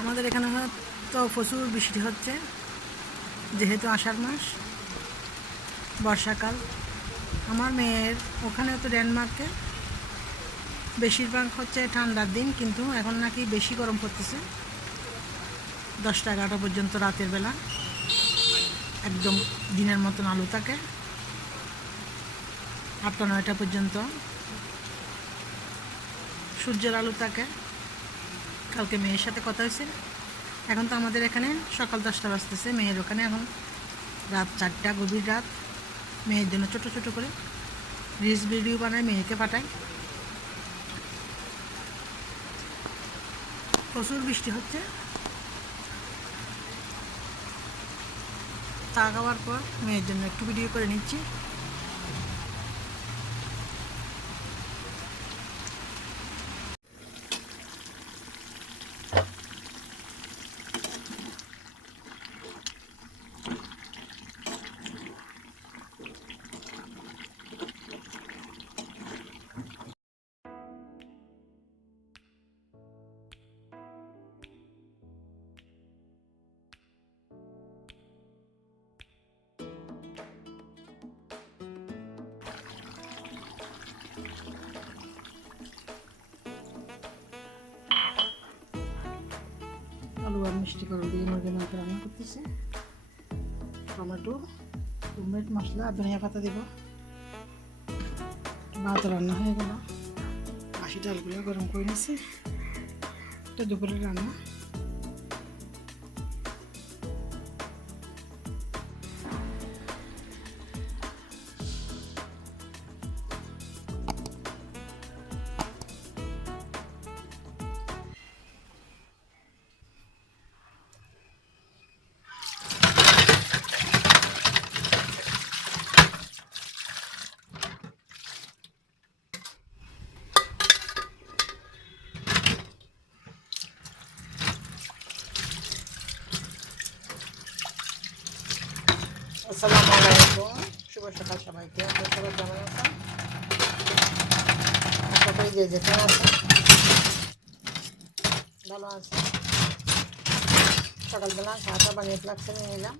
আমাদের এখানে তো প্রচুর বৃষ্টি হচ্ছে, যেহেতু আষাঢ় মাস, বর্ষাকাল। আমার মেয়ের ওখানে তো ডেনমার্কে বেশিরভাগ হচ্ছে ঠান্ডার দিন, কিন্তু এখন নাকি বেশি গরম পড়তেছে। 10টা 11টা পর্যন্ত রাতের বেলা একদম দিনের মতন আলো থাকে। 8টা 9টা পর্যন্ত সূর্যের আলো থাকে। কালকে মেয়ের সাথে কথা হয়েছে, এখন তো আমাদের এখানে সকাল 10টা বাজতেছে, মেয়ের ওখানে এখন রাত 4টা, গভীর রাত। মেয়ের জন্য ছোটো ছোটো করে রিলস ভিডিও বানায়, মেয়েকে পাঠায়। প্রচুর বৃষ্টি হচ্ছে। চা খাওয়ার পর মেয়ের জন্য একটু ভিডিও করে নিচ্ছি। আলু আর মিষ্টি করে দিয়ে মুরগি মাংস রান্না করতেছে। টমেটো, টমেটো মশলা আর ধনিয়া পাতা দিব। ভাত রান্না হয়ে গেল। বাসি ডালগুলো গরম করে নিয়েছি। এটা দুপুরের রান্না। আসসালামু আলাইকুম, শুভ সকাল সবাইকে। আপনারা সবাই কেমন আছেন? সবাই যে যেখানে আছেন ভালো আছে। সকালবেলা চাটা বানিয়ে ফ্লাক্সে নিয়ে নিলাম।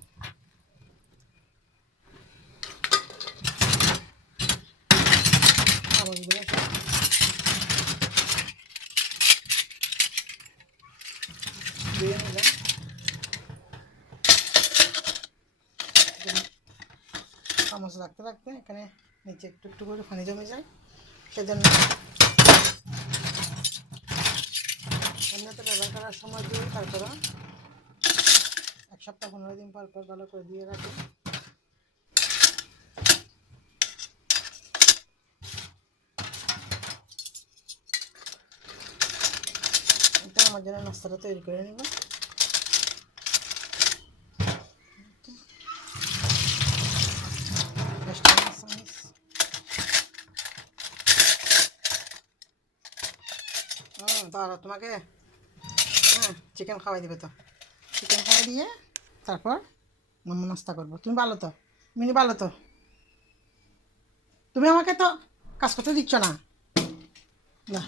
কাগজগুলো সব দিয়ে নিলাম। চামচ রাখতে রাখতে এখানে নিচে একটু একটু করে পানি জমে যায়, সেজন্য এমনিতে ব্যবহার করার সময় দিয়ে তারপরে 1 সপ্তাহ 15 দিন পর পর ভালো করে দিয়ে রাখি। এটা আমার জন্য নাস্তাটা তৈরি করে নেব। তাহলে তোমাকে চিকেন খাওয়াই দেবে তো। চিকেন খাওয়াই দিয়ে তারপর আমরা নাস্তা করবো। তুমি ভালো তো, মিনি ভালো তো। তুমি আমাকে তো কাজ করতে দিচ্ছ না। না,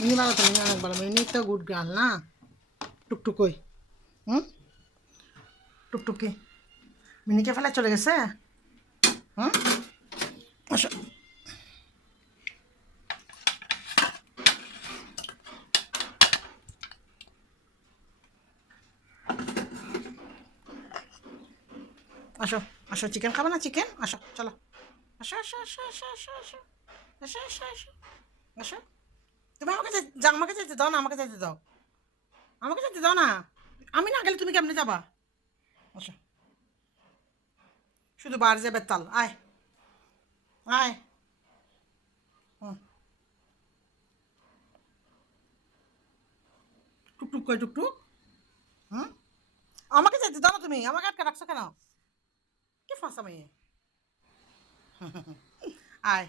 মিনি ভালো তো, মিনি অনেক ভালো। মিনি তো গুড গার্ল না, টুকটুকই। হুম, টুকটুকি। মিনিকে ফেলে চলে গেছে। হুম, আসো আসো আসো, চিকেন খাবে না? চিকেন, আসো, চলো, আসো আসো আসো আসো আসো আসো আসো আসো আসো আসো। তুমি আমাকে আমাকে যেতে দাও না, আমাকে যেতে দাও, আমাকে যেতে দাও না। আমি না গেলে তুমি কেমনে যাবা? আসো, শুধু বার যাবে তাল। আয় আয়। হুম, টুকটুক করে টুকটুক। হুম, আমাকে যেতে দাও না, তুমি আমাকে আটকে রাখছো কেন? কি ফাঁসা মেয়ে। আয়,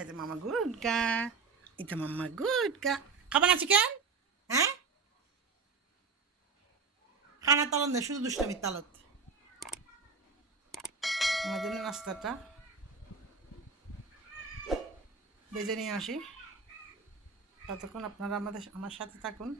এটা মামা গুডকা, এটা মামা গুডকা। খাবে না চিকেন? হ্যাঁ, খানার তালত নেই, শুধু দুষ্টামির তালত। আমার জন্য নাস্তাটা বেজে নিয়ে আসি। ততক্ষণ আপনারা আমার সাথে থাকুন।